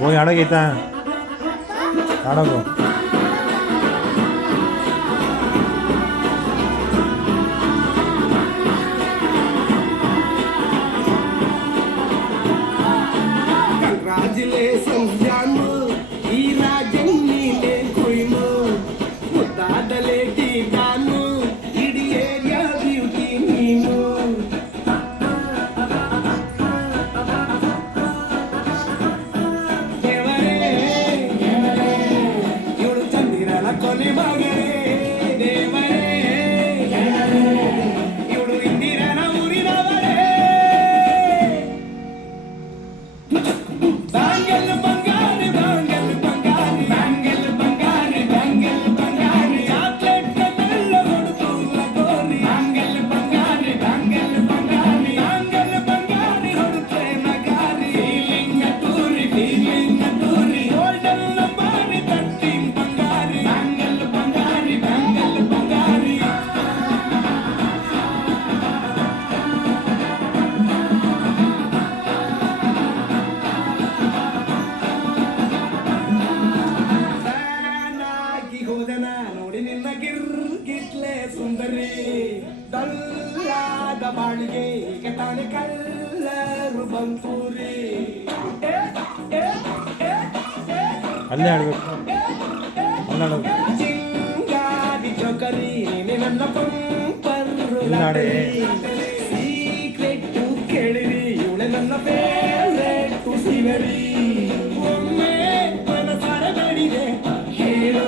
ಹೋಗಿ ಆಡೋಗೈತಾ ಆಡೋಗು. Congratulations, Janu. ಈ ರಾಜನ್ ನೀನೆ ಕುಯ್ನು ಮುದ್ದಾದ ಲೇಡಿ ನಾನು ಇಡೀ ಏರಿಯಾ ಬ್ಯೂಟಿ ನೀನು. ದೇವರೇ ಇವಳು ಚಂದಿರನ ಕೊನೆ ಮಗನೇ. ದೇವರೇ ಇವಳು ಇಂದಿರನ ಊರಿನವರೇ. ಬ್ಯಾಂಗಲ್ ಬಂಗಾರಿ ಬ್ಯಾಂಗಲ್ ಬಂಗಾರಿ ಬ್ಯಾಂಗಲ್ ಬಂಗಾರಿ ಬ್ಯಾಂಗಲ್ ಬಂಗಾರಿ ಚಾಕ್ಲೇಟ್ ಕಣ್ಣೆಲ್ಲ ಹೊಡೆದು ಲಗೋರಿ. ಬ್ಯಾಂಗಲ್ ಬಂಗಾರಿ ಬ್ಯಾಂಗಲ್ ಬಂಗಾರಿ ಬ್ಯಾಂಗಲ್ ಬಂಗಾರಿ ಹೊಡುತ್ತೆ ನಗಾರಿ. ಫೀಲಿಂಗ್ ಟೂರಿ ಗೋಲ್ಡನ್ ನಂಬಾರಿ ತಟ್ಟಿಂಗ್ ಬಂಗಾರಿ. ಬ್ಯಾಂಗಲ್ ಬಂಗಾರಿ ಬ್ಯಾಂಗಲ್ ಬಂಗಾರಿ. ನಾನಾಗಿ ಹೋದನ ನೋಡಿ ನಿನ್ನ ಗಿರ್ಗಿಟ್ಲೆ ಸುಂದರಿ. ದಲ್ಲಾದ ಬಾಳಿಗೆ ಈಗ ತಾನೆ ಕಲ್ಲರು ಬಂತೂರಿ. ಅಲ್ಲೇ ಆಡ್ಬೇಕು, ಅಲ್ಲೇ ಆಡೋದು. ಚಿಂಗಾದಿ ಜೋಕರಿ ನೀನೆ ನನ್ನ ಪಂಪರು ಇಲ್ಲಾಡೆ. ಸೀಕ್ರೆಟ್ ಕೇಳಿರಿ ಇವಳೆ ನನ್ನ ಫೇವ್ರೆಟ್ ಸಿಗರಿ. ಒಮ್ಮೆ ಮನಸಾರ ಬೇಡಿದೆ ಹೇಳು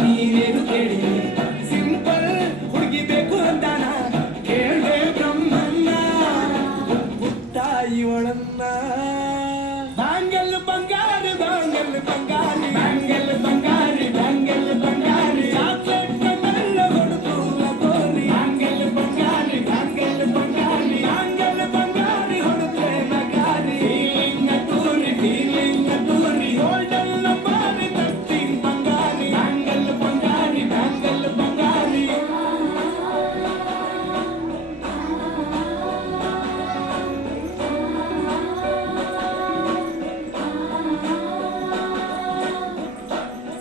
ನೀನೇನು ಕೇಳಿ. ಸಿಂಪಲ್ ಹುಡುಗಿ ಬೇಕು ಅಂದಾನ ಕೇಳ್ದೆ ಬ್ರಹ್ಮನ್ನ ಪುಟ್ಟ ಇವಳನ್ನ. ಬ್ಯಾಂಗಲ್ ಬಂಗಾರಿ ಬ್ಯಾಂಗಲ್ ಬಂಗಾರಿ ಬ್ಯಾಂಗಲ್ ಬಂಗಾರಿ ಬ್ಯಾಂಗಲ್ ಬಂಗಾರಿ ಚಾಕ್ಲೇಟ್ ಕಣ್ಣೆಲ್ಲ ಹೊಡೆದು ಲಗೋರಿ. ಬ್ಯಾಂಗಲ್ ಬಂಗಾರಿ ಬ್ಯಾಂಗಲ್ ಬಂಗಾರಿ ಬ್ಯಾಂಗಲ್ ಬಂಗಾರಿ ಹೊಡೆದ್ರೆ ನಗಾರಿ. ಫೀಲಿಂಗ್ ಟೂರಿ ಗೋಲ್ಡನ್ ನಂಬಾರಿ ತಟ್ಟಿಂಗ್ ಬಂಗಾರಿ. ಬ್ಯಾಂಗಲ್ ಬಂಗಾರಿ ಬ್ಯಾಂಗಲ್ ಬಂಗಾರಿ.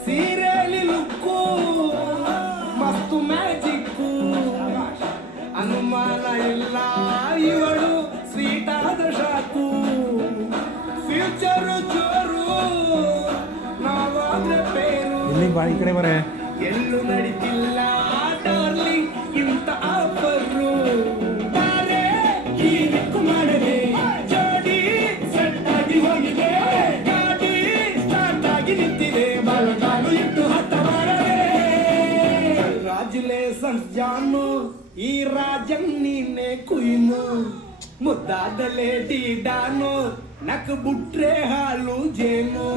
ಸೀರೆಲಿ ಲುಕ್ಕು ಮಸ್ತು ಮ್ಯಾಜಿಕ್ಕು ಅನುಮಾನ ಇಲ್ಲ ಇವಳು ಸ್ವೀಟ್ ಆದ ಶಾಕು. ಫ್ಯೂಚರು ಜೋರು ನಾವಾದ್ರೆ ಪೇರು. ಇಲ್ಲಿ ಬಾ, ಈ ಕಡೆ ಬರೇ. ಎಲ್ಲೂ ನಡೀತಿಲ್ಲ ಡಾರ್ಲಿಂಗ್ ಇಂಥ ಆಫರು. ಬಾರೆ ಈ ದಿಕ್ಕು ಮಾಡದೆ ಜೋಡಿ ಸೆಟ್ ಆಗಿ ಹೋಗಿದೆ. ಗಾಡಿ ಸ್ಟಾರ್ಟ್ ಆಗಿ ನಿಂತಿದೆ ಬಾಳು ಇಟ್ಟು ಹತ್ತ ಬಾರದೆ. ಕಂಗ್ರಾಚುಲೇಷನ್ಸ್ ಜಾನು ಈ ರಾಜನ್ ನೀನೆ ಕುಯ್ನು ಮುದ್ದಾದ ಲೇಡಿ ಡಾನು ನಕ್ ಬುಟ್ರೆ ಹಾಲು ಜೇನು.